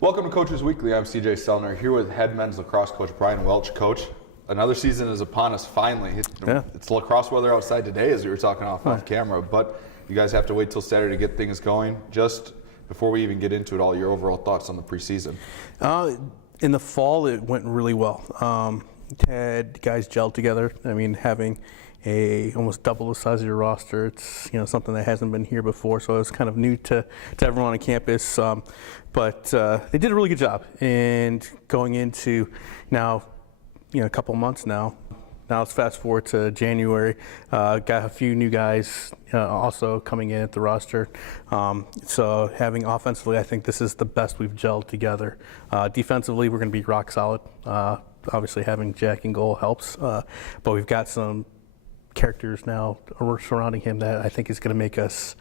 Welcome to Coaches Weekly. I'm CJ Sellner here with head men's lacrosse coach Brian Welch. Coach, another season is upon us finally. It's lacrosse weather outside today, as we were talking off camera, but you guys have to wait till Saturday to get things going. Just before we even get into it all, your overall thoughts on the preseason? In the fall, it went really well. Had guys gelled together. I mean, having almost double the size of your roster, it's something that hasn't been here before, so it was kind of new to everyone on campus. But they did a really good job. And going into now, a couple months now let's fast forward to January. Got a few new guys also coming in at the roster. So having offensively, I think this is the best we've gelled together. Defensively, we're going to be rock solid. Obviously, having Jack in goal helps. But we've got some characters now surrounding him that I think is going to make us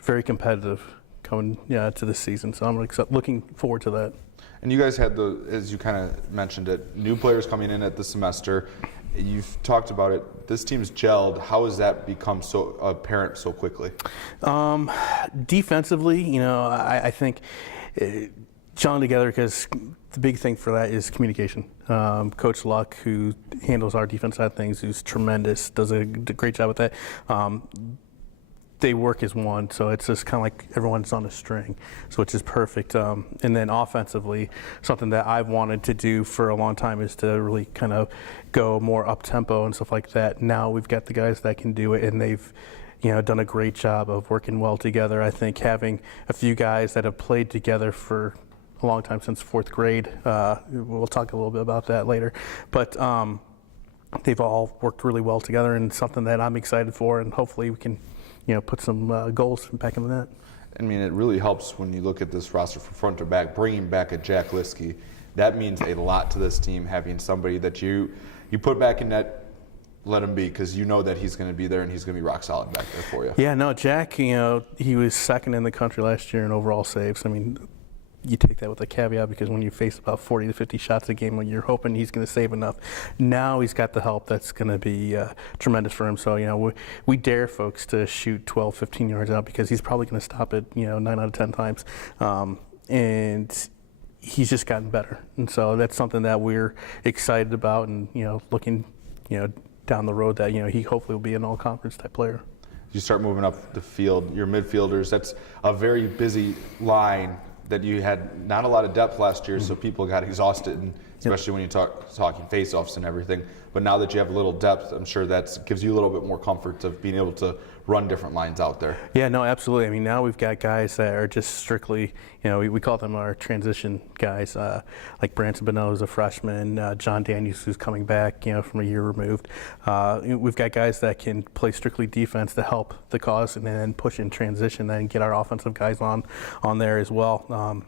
very competitive coming to this season. So I'm looking forward to that. And you guys had as you kind of mentioned it, new players coming in at the semester. You've talked about it. This team's gelled. How has that become so apparent so quickly? Defensively, I think gelling together, because the big thing for that is communication. Coach Luck, who handles our defense side of things, who's tremendous, does a great job with that. They work as one, so it's just kind of like everyone's on a string, which is perfect. And then offensively, something that I've wanted to do for a long time is to really kind of go more up-tempo and stuff like that. Now we've got the guys that can do it, and they've done a great job of working well together. I think having a few guys that have played together for a long time, since fourth grade, we'll talk a little bit about that later, but they've all worked really well together, and something that I'm excited for, and hopefully we can put some goals back in the net. I mean, it really helps when you look at this roster from front to back, bringing back a Jack Liskey. That means a lot to this team, having somebody that you put back in net, let him be, because you know that he's going to be there and he's going to be rock solid back there for you. Yeah, no, Jack, he was second in the country last year in overall saves. I mean, you take that with a caveat, because when you face about 40 to 50 shots a game, when you're hoping he's going to save enough, now he's got the help that's going to be tremendous for him. So, we dare folks to shoot 12, 15 yards out, because he's probably going to stop it, 9 out of 10 times. And he's just gotten better. And so that's something that we're excited about, and, looking, down the road that, he hopefully will be an all-conference type player. You start moving up the field, your midfielders, that's a very busy line that you had not a lot of depth last year, so people got exhausted, and especially when you're talking face-offs and everything. But now that you have a little depth, I'm sure that gives you a little bit more comfort of being able to run different lines out there. Yeah, no, absolutely. I mean, now we've got guys that are just strictly, we call them our transition guys, like Branson Bonneau, who's a freshman, John Daniels, who's coming back, from a year removed. We've got guys that can play strictly defense to help the cause, and then push in transition and get our offensive guys on there as well.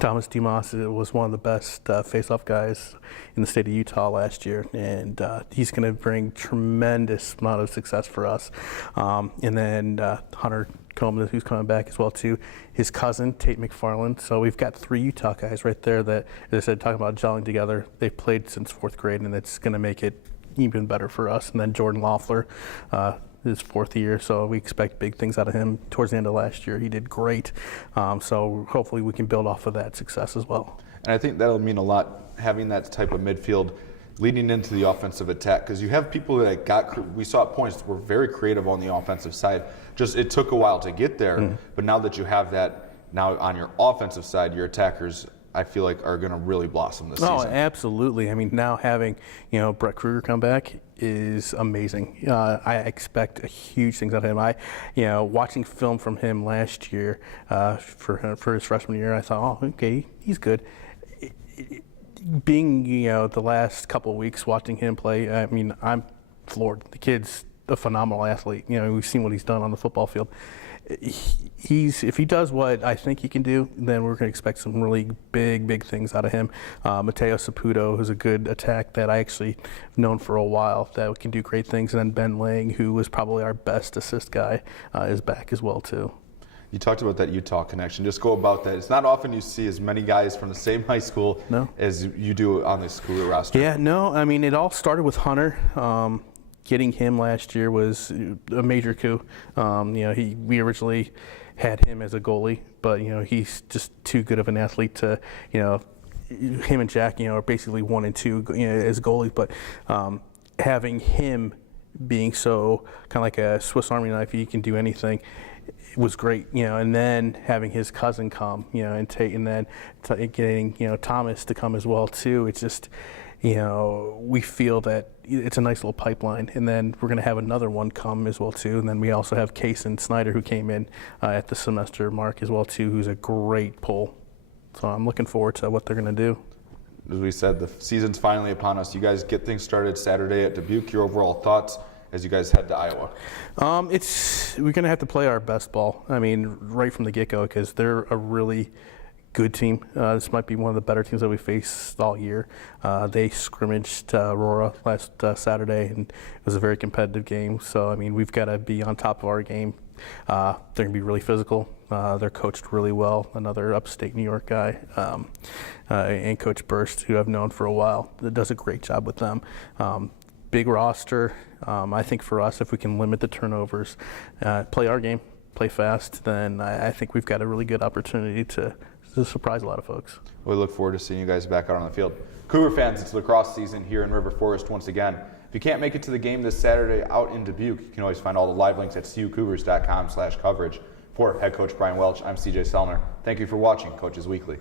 Thomas Dumas was one of the best face-off guys in the state of Utah last year, and he's going to bring tremendous amount of success for us. And then Hunter Coleman, who's coming back as well too, his cousin Tate McFarland. So we've got 3 Utah guys right there that, as I said, talking about gelling together. They've played since fourth grade, and it's going to make it even better for us. And then Jordan Loeffler, his 4th year, so we expect big things out of him. Towards the end of last year, he did great. So hopefully we can build off of that success as well. And I think that'll mean a lot, having that type of midfield leading into the offensive attack, because you have people that we saw at points were very creative on the offensive side. Just it took a while to get there, but now that you have that now on your offensive side, your attackers, I feel like, are going to really blossom this season. Oh, absolutely. I mean, now having, Brett Kruger come back is amazing. I expect huge things out of him. Watching film from him last year for his freshman year, I thought, oh, okay, he's good. Being, the last couple of weeks watching him play, I mean, I'm floored. The kid's a phenomenal athlete. We've seen what he's done on the football field. If he does what I think he can do, then we're going to expect some really big things out of him. Mateo Saputo, who's a good attack that I actually have known for a while, that can do great things. And then Ben Lang, who was probably our best assist guy, is back as well too. You talked about that Utah connection. Just go about that. It's not often you see as many guys from the same high school as you do on this Cougar roster. Yeah, no, I mean, it all started with Hunter. Getting him last year was a major coup. We originally had him as a goalie, but he's just too good of an athlete to him and Jack are basically 1 and 2 as goalies, but having him being so kind of like a Swiss Army knife, he can do anything. It was great, and then having his cousin come, and then getting, Thomas to come as well too. It's just, we feel that it's a nice little pipeline, and then we're going to have another one come as well too. And then we also have Case and Snyder, who came in at the semester mark as well too, who's a great pull. So I'm looking forward to what they're going to do. As we said, the season's finally upon us. You guys get things started Saturday at Dubuque. Your overall thoughts as you guys head to Iowa? We're going to have to play our best ball. I mean, right from the get-go, because they're a really good team. This might be one of the better teams that we faced all year. They scrimmaged Aurora last Saturday, and it was a very competitive game. So, I mean, we've got to be on top of our game. They're going to be really physical. They're coached really well. Another upstate New York guy, and Coach Burst, who I've known for a while, that does a great job with them. Big roster. I think for us, if we can limit the turnovers, play our game, play fast, then I think we've got a really good opportunity to surprise a lot of folks. We look forward to seeing you guys back out on the field. Cougar fans, it's lacrosse season here in River Forest once again. If you can't make it to the game this Saturday out in Dubuque, you can always find all the live links at cucougars.com/coverage. For Head Coach Brian Welch, I'm CJ Selner. Thank you for watching Coaches Weekly.